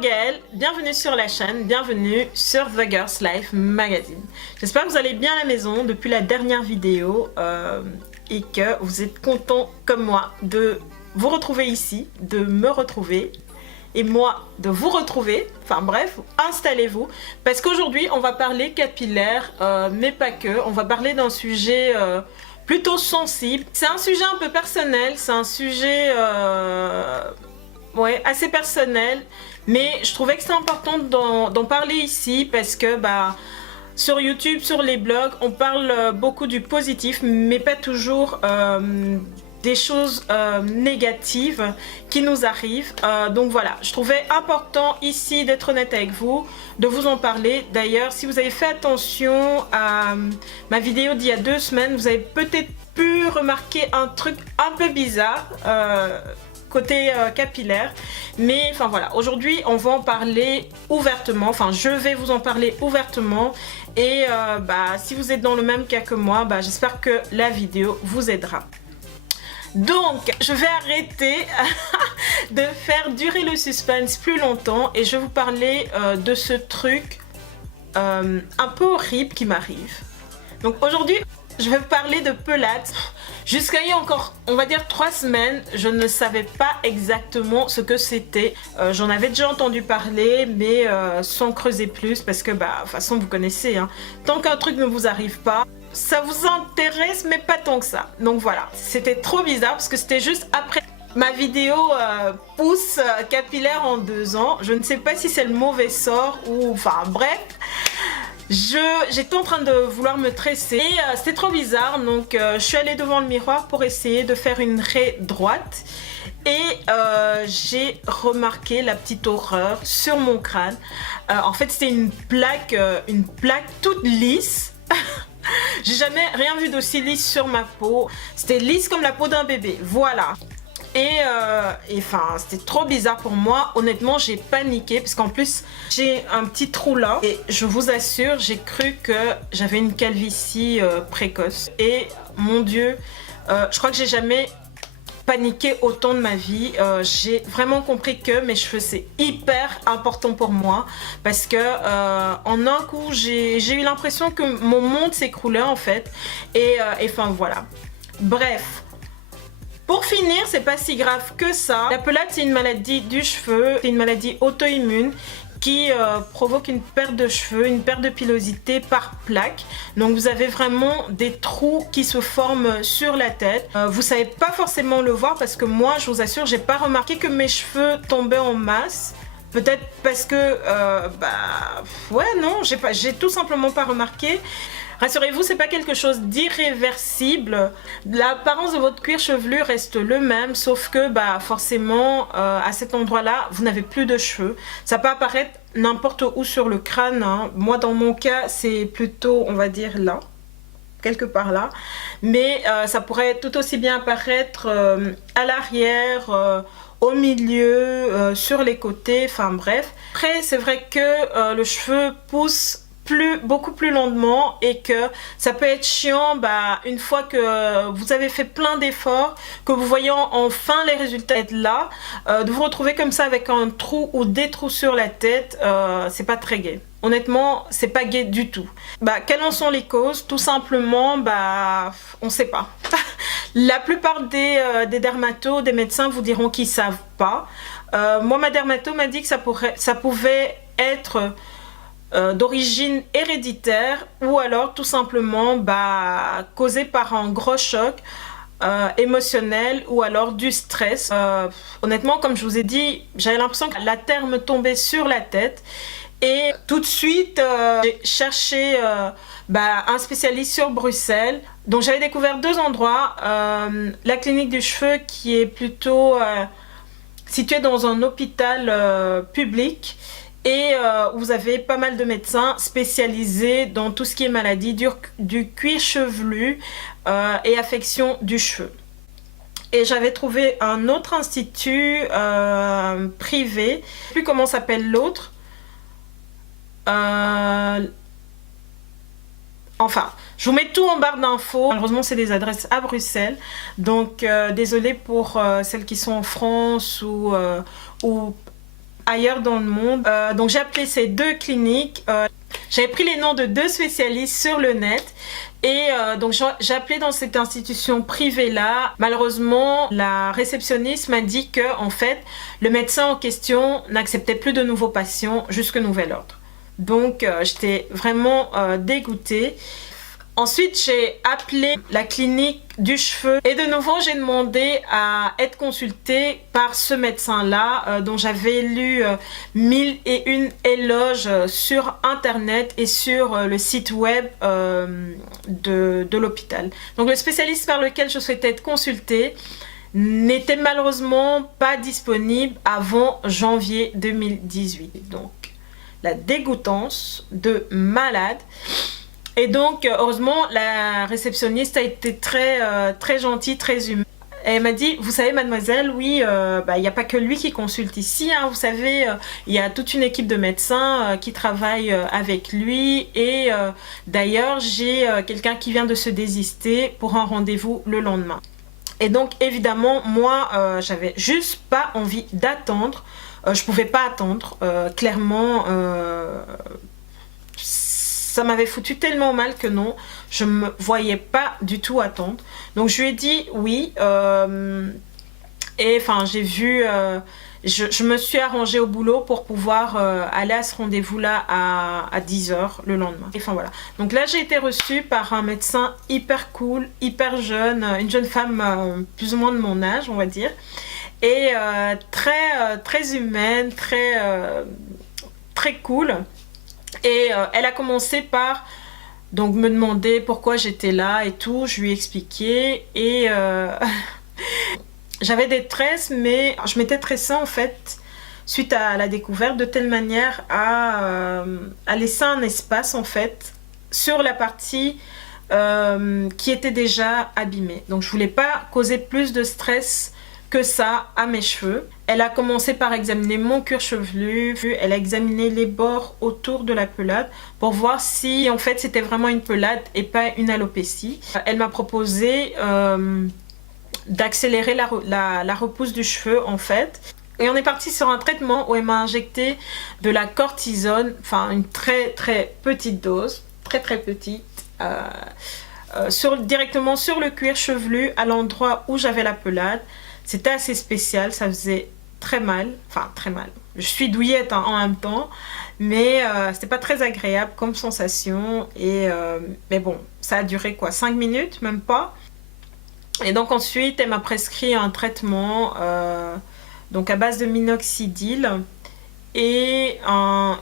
Gaëlle, bienvenue sur la chaîne, bienvenue sur The Girls Life Magazine. J'espère que vous allez bien à la maison depuis la dernière vidéo et que vous êtes contents comme moi de vous retrouver ici, de me retrouver et moi de vous retrouver. Enfin bref, installez-vous parce qu'aujourd'hui on va parler capillaire mais pas que, on va parler d'un sujet plutôt sensible. C'est un sujet un peu personnel, c'est un sujet ouais, assez personnel, mais je trouvais que c'est important d'en parler ici parce que sur YouTube, sur les blogs, on parle beaucoup du positif, mais pas toujours des choses négatives qui nous arrivent. Donc voilà, je trouvais important ici d'être honnête avec vous, de vous en parler. D'ailleurs, si vous avez fait attention à ma vidéo d'il y a 2 semaines, vous avez peut-être pu remarquer un truc un peu bizarre côté capillaire, mais enfin voilà, aujourd'hui on va en parler ouvertement, enfin je vais vous en parler ouvertement et si vous êtes dans le même cas que moi, j'espère que la vidéo vous aidera. Donc je vais arrêter de faire durer le suspense plus longtemps et je vais vous parler de ce truc un peu horrible qui m'arrive. Donc aujourd'hui je vais vous parler de pelade. Jusqu'à il y a encore, on va dire 3 semaines, je ne savais pas exactement ce que c'était. J'en avais déjà entendu parler, mais sans creuser plus, parce que de toute façon vous connaissez, hein, tant qu'un truc ne vous arrive pas, ça vous intéresse, mais pas tant que ça. Donc voilà, c'était trop bizarre, parce que c'était juste après ma vidéo pouce capillaire en 2 ans. Je ne sais pas si c'est le mauvais sort, ou enfin bref. J'étais en train de vouloir me tresser et c'était trop bizarre, donc je suis allée devant le miroir pour essayer de faire une raie droite et j'ai remarqué la petite horreur sur mon crâne. En fait c'était une plaque toute lisse. J'ai jamais rien vu d'aussi lisse sur ma peau, c'était lisse comme la peau d'un bébé, voilà. Et enfin c'était trop bizarre pour moi, honnêtement j'ai paniqué parce qu'en plus j'ai un petit trou là et je vous assure j'ai cru que j'avais une calvitie précoce et mon dieu, je crois que j'ai jamais paniqué autant de ma vie. J'ai vraiment compris que mes cheveux c'est hyper important pour moi parce que en un coup j'ai eu l'impression que mon monde s'écroulait en fait et enfin voilà, bref. Pour finir, c'est pas si grave que ça. La pelade, c'est une maladie du cheveu, c'est une maladie auto-immune qui provoque une perte de cheveux, une perte de pilosité par plaque. Donc vous avez vraiment des trous qui se forment sur la tête. Vous savez pas forcément le voir parce que moi, je vous assure, j'ai pas remarqué que mes cheveux tombaient en masse. Peut-être parce que, ouais, non, j'ai tout simplement pas remarqué. Rassurez-vous, c'est pas quelque chose d'irréversible. L'apparence de votre cuir chevelu reste le même, sauf que forcément, à cet endroit-là, vous n'avez plus de cheveux. Ça peut apparaître n'importe où sur le crâne, hein. Moi, dans mon cas, c'est plutôt, on va dire, là, quelque part là. Mais ça pourrait tout aussi bien apparaître à l'arrière, au milieu, sur les côtés, enfin bref. Après, c'est vrai que le cheveu pousse beaucoup plus lentement et que ça peut être chiant une fois que vous avez fait plein d'efforts, que vous voyez enfin les résultats être là, de vous retrouver comme ça avec un trou ou des trous sur la tête, c'est pas très gai. Honnêtement, c'est pas gai du tout. Quelles en sont les causes? Tout simplement, on sait pas. La plupart des dermatos, des médecins vous diront qu'ils savent pas. Moi, ma dermato m'a dit que ça pouvait être d'origine héréditaire ou alors tout simplement causé par un gros choc émotionnel ou alors du stress. Honnêtement, comme je vous ai dit, j'avais l'impression que la terre me tombait sur la tête et tout de suite j'ai cherché un spécialiste sur Bruxelles. Donc j'avais découvert 2 endroits, la clinique du cheveu qui est plutôt située dans un hôpital public et vous avez pas mal de médecins spécialisés dans tout ce qui est maladie du cuir chevelu et affection du cheveu. Et j'avais trouvé un autre institut privé, je ne sais plus comment s'appelle l'autre. Enfin, je vous mets tout en barre d'infos. Malheureusement, c'est des adresses à Bruxelles. Donc, désolée pour celles qui sont en France ou ailleurs dans le monde. Donc j'ai appelé ces 2 cliniques. J'avais pris les noms de 2 spécialistes sur le net. Et donc j'ai appelé dans cette institution privée là. Malheureusement, la réceptionniste m'a dit que en fait le médecin en question n'acceptait plus de nouveaux patients jusqu'à nouvel ordre. Donc j'étais vraiment dégoûtée. Ensuite, j'ai appelé la clinique du cheveu et de nouveau, j'ai demandé à être consultée par ce médecin-là dont j'avais lu 1001 éloges sur internet et sur le site web de l'hôpital. Donc le spécialiste par lequel je souhaitais être consultée n'était malheureusement pas disponible avant janvier 2018. Donc la dégoûtance de malade. Et donc, heureusement, la réceptionniste a été très gentille, très humaine. Elle m'a dit, vous savez mademoiselle, oui, il n'y a pas que lui qui consulte ici, hein, vous savez, il y a toute une équipe de médecins qui travaillent avec lui et d'ailleurs, j'ai quelqu'un qui vient de se désister pour un rendez-vous le lendemain. Et donc, évidemment, moi, j'avais juste pas envie d'attendre, je pouvais pas attendre, clairement... ça m'avait foutu tellement mal que non, je me voyais pas du tout attendre. Donc je lui ai dit oui, et enfin j'ai vu, je me suis arrangée au boulot pour pouvoir aller à ce rendez-vous-là à 10 h le lendemain. Et enfin voilà, donc là j'ai été reçue par un médecin hyper cool, hyper jeune, une jeune femme plus ou moins de mon âge on va dire, et très humaine, très cool. Et elle a commencé par donc me demander pourquoi j'étais là et tout. Je lui ai expliqué et j'avais des tresses, mais je m'étais tressée en fait suite à la découverte de telle manière à laisser un espace en fait sur la partie qui était déjà abîmée. Donc je voulais pas causer plus de stress que ça à mes cheveux. Elle a commencé par examiner mon cuir chevelu, elle a examiné les bords autour de la pelade pour voir si en fait c'était vraiment une pelade et pas une alopécie. Elle m'a proposé d'accélérer la repousse du cheveu en fait. Et on est parti sur un traitement où elle m'a injecté de la cortisone, enfin une très petite dose, très petite, directement sur le cuir chevelu à l'endroit où j'avais la pelade. C'était assez spécial, ça faisait très mal, enfin très mal. Je suis douillette hein, en même temps, mais c'était pas très agréable comme sensation. Et mais bon, ça a duré quoi, 5 minutes, même pas. Et donc ensuite, elle m'a prescrit un traitement donc à base de minoxidil et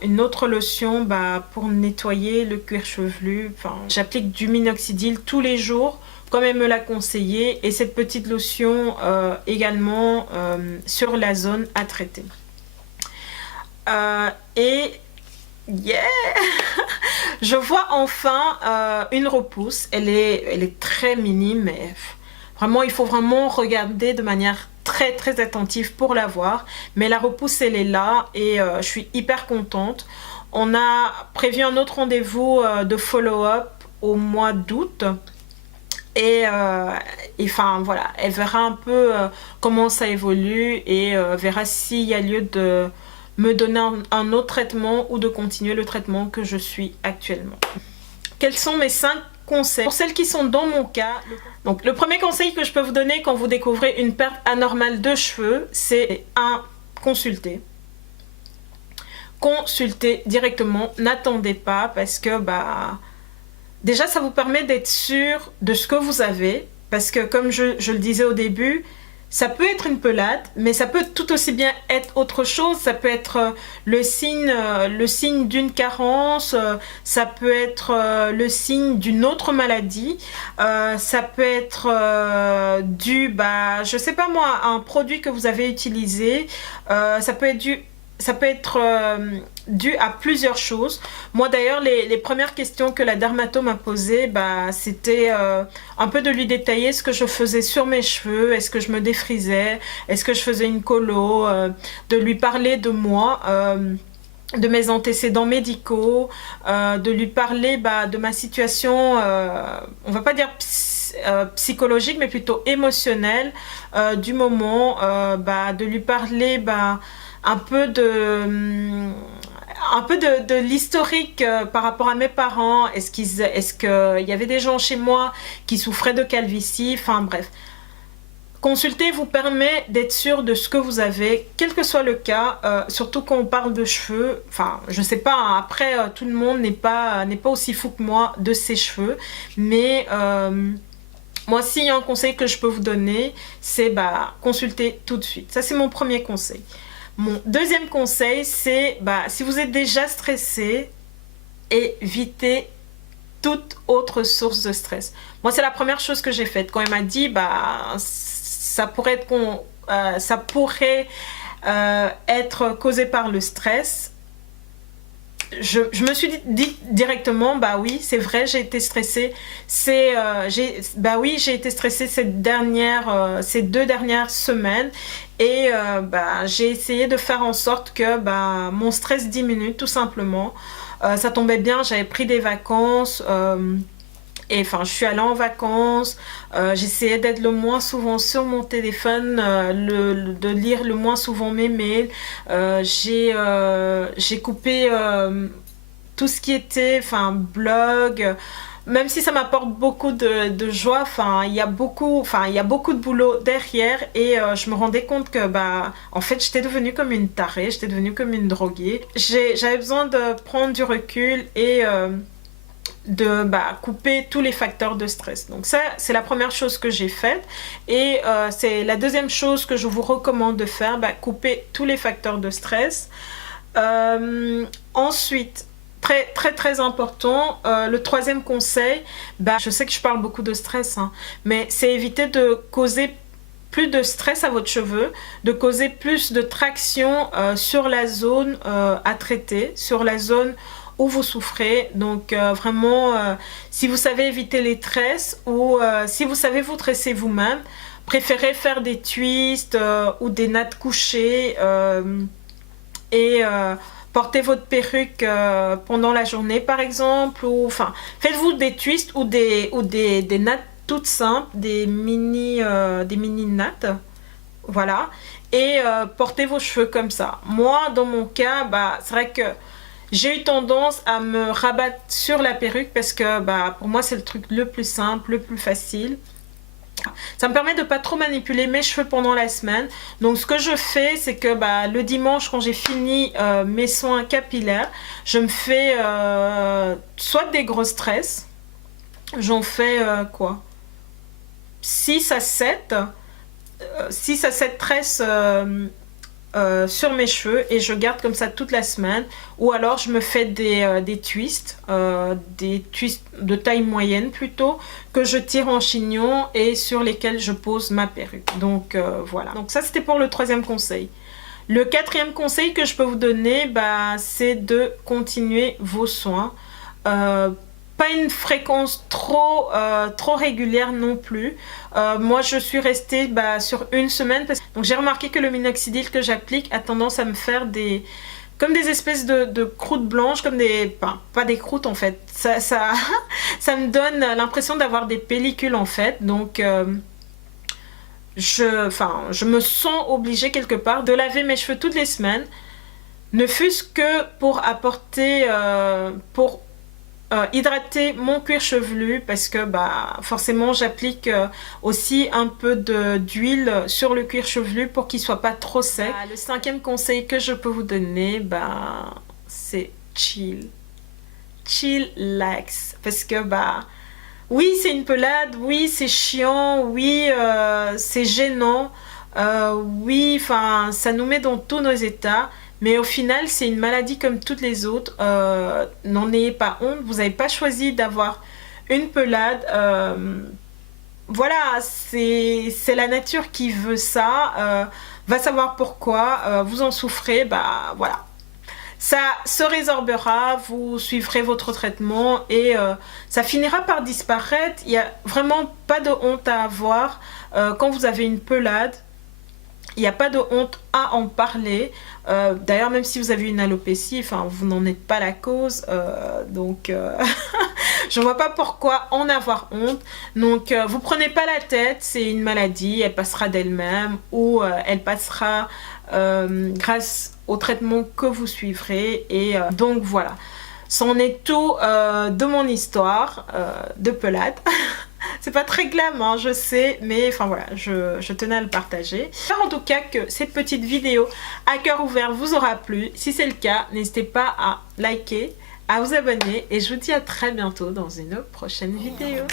une autre lotion pour nettoyer le cuir chevelu. Enfin, j'applique du minoxidil tous les jours comme elle me l'a conseillé, et cette petite lotion également sur la zone à traiter. Et yeah je vois enfin une repousse. Elle est très minime, mais vraiment il faut vraiment regarder de manière très attentive pour la voir. Mais la repousse elle est là et je suis hyper contente. On a prévu un autre rendez-vous de follow-up au mois d'août. Et enfin voilà, elle verra un peu comment ça évolue et verra s'il y a lieu de me donner un autre traitement ou de continuer le traitement que je suis actuellement. Quels sont mes 5 conseils pour celles qui sont dans mon cas? Donc le premier conseil que je peux vous donner quand vous découvrez une perte anormale de cheveux, c'est 1. Consulter. Consultez directement, n'attendez pas parce que déjà, ça vous permet d'être sûr de ce que vous avez, parce que comme je le disais au début, ça peut être une pelade, mais ça peut tout aussi bien être autre chose. Ça peut être le signe d'une carence, ça peut être le signe d'une autre maladie, ça peut être dû, je sais pas moi, à un produit que vous avez utilisé, ça peut être dû à plusieurs choses. Moi d'ailleurs les premières questions que la dermato m'a posées, c'était un peu de lui détailler ce que je faisais sur mes cheveux. Est-ce que je me défrisais, est-ce que je faisais une colo, de lui parler de moi, de mes antécédents médicaux, de lui parler de ma situation, on va pas dire psychologique, mais plutôt émotionnel du moment, de lui parler un peu de l'historique par rapport à mes parents. Est-ce qu'il y avait des gens chez moi qui souffraient de calvitie? Enfin bref. Consulter vous permet d'être sûr de ce que vous avez, quel que soit le cas, surtout quand on parle de cheveux. Enfin, je sais pas, hein, après, tout le monde n'est pas aussi fou que moi de ses cheveux, mais moi, s'il y a un conseil que je peux vous donner, c'est consulter tout de suite. Ça, c'est mon premier conseil. Mon deuxième conseil, c'est si vous êtes déjà stressé, évitez toute autre source de stress. Moi, c'est la première chose que j'ai faite. Quand elle m'a dit, ça pourrait être causé par le stress, je me suis dit directement, oui, c'est vrai, j'ai été stressée. Oui, j'ai été stressée ces 2 dernières semaines. Et j'ai essayé de faire en sorte que mon stress diminue, tout simplement. Ça tombait bien, j'avais pris des vacances. Et enfin, je suis allée en vacances, j'essayais d'être le moins souvent sur mon téléphone, de lire le moins souvent mes mails. J'ai coupé tout ce qui était blog, même si ça m'apporte beaucoup de joie. Il y a beaucoup de boulot derrière, et je me rendais compte que en fait, j'étais devenue comme une tarée, j'étais devenue comme une droguée. J'avais besoin de prendre du recul et de couper tous les facteurs de stress. Donc ça, c'est la première chose que j'ai faite, et c'est la deuxième chose que je vous recommande de faire, couper tous les facteurs de stress. Ensuite, très très très important, le troisième conseil, je sais que je parle beaucoup de stress, hein, mais c'est éviter de causer plus de stress à votre cheveu, de causer plus de traction sur la zone à traiter, sur la zone où vous souffrez. Donc vraiment, si vous savez éviter les tresses, ou si vous savez vous tresser vous-même, préférez faire des twists ou des nattes couchées, et portez votre perruque pendant la journée par exemple, ou enfin faites-vous des twists ou des nattes toutes simples, des mini nattes, voilà, et portez vos cheveux comme ça. Moi, dans mon cas, c'est vrai que j'ai eu tendance à me rabattre sur la perruque parce que pour moi c'est le truc le plus simple, le plus facile. Ça me permet de pas trop manipuler mes cheveux pendant la semaine. Donc ce que je fais, c'est que le dimanche, quand j'ai fini mes soins capillaires, je me fais soit des grosses tresses. J'en fais quoi, 6 à 7 tresses sur mes cheveux, et je garde comme ça toute la semaine. Ou alors je me fais des twists de taille moyenne plutôt, que je tire en chignon et sur lesquels je pose ma perruque. Donc voilà, donc ça c'était pour le troisième conseil. Le quatrième conseil que je peux vous donner, c'est de continuer vos soins. Pas une fréquence trop régulière non plus. Moi je suis restée sur une semaine, donc j'ai remarqué que le minoxidil que j'applique a tendance à me faire comme des espèces de croûtes blanches, comme pas des croûtes en fait, ça me donne l'impression d'avoir des pellicules en fait. Donc je me sens obligée quelque part de laver mes cheveux toutes les semaines, ne fût-ce que pour apporter hydrater mon cuir chevelu, parce que forcément j'applique aussi un peu d'huile sur le cuir chevelu pour qu'il soit pas trop sec. Le cinquième conseil que je peux vous donner, c'est chillax, parce que oui c'est une pelade, oui c'est chiant, oui c'est gênant, oui ça nous met dans tous nos états. Mais au final, c'est une maladie comme toutes les autres. N'en ayez pas honte. Vous n'avez pas choisi d'avoir une pelade. Voilà, c'est la nature qui veut ça. Va savoir pourquoi. Vous en souffrez. Voilà. Ça se résorbera. Vous suivrez votre traitement et ça finira par disparaître. Il n'y a vraiment pas de honte à avoir quand vous avez une pelade. Il n'y a pas de honte à en parler. D'ailleurs, même si vous avez une alopécie, enfin, vous n'en êtes pas la cause. Donc, je vois pas pourquoi en avoir honte. Donc, vous prenez pas la tête. C'est une maladie. Elle passera d'elle-même ou elle passera grâce au traitement que vous suivrez. Et donc, voilà. C'en est tout de mon histoire de pelade. C'est pas très glam, hein, je sais, mais enfin voilà, je tenais à le partager. J'espère en tout cas que cette petite vidéo à cœur ouvert vous aura plu. Si c'est le cas, n'hésitez pas à liker, à vous abonner et je vous dis à très bientôt dans une prochaine vidéo.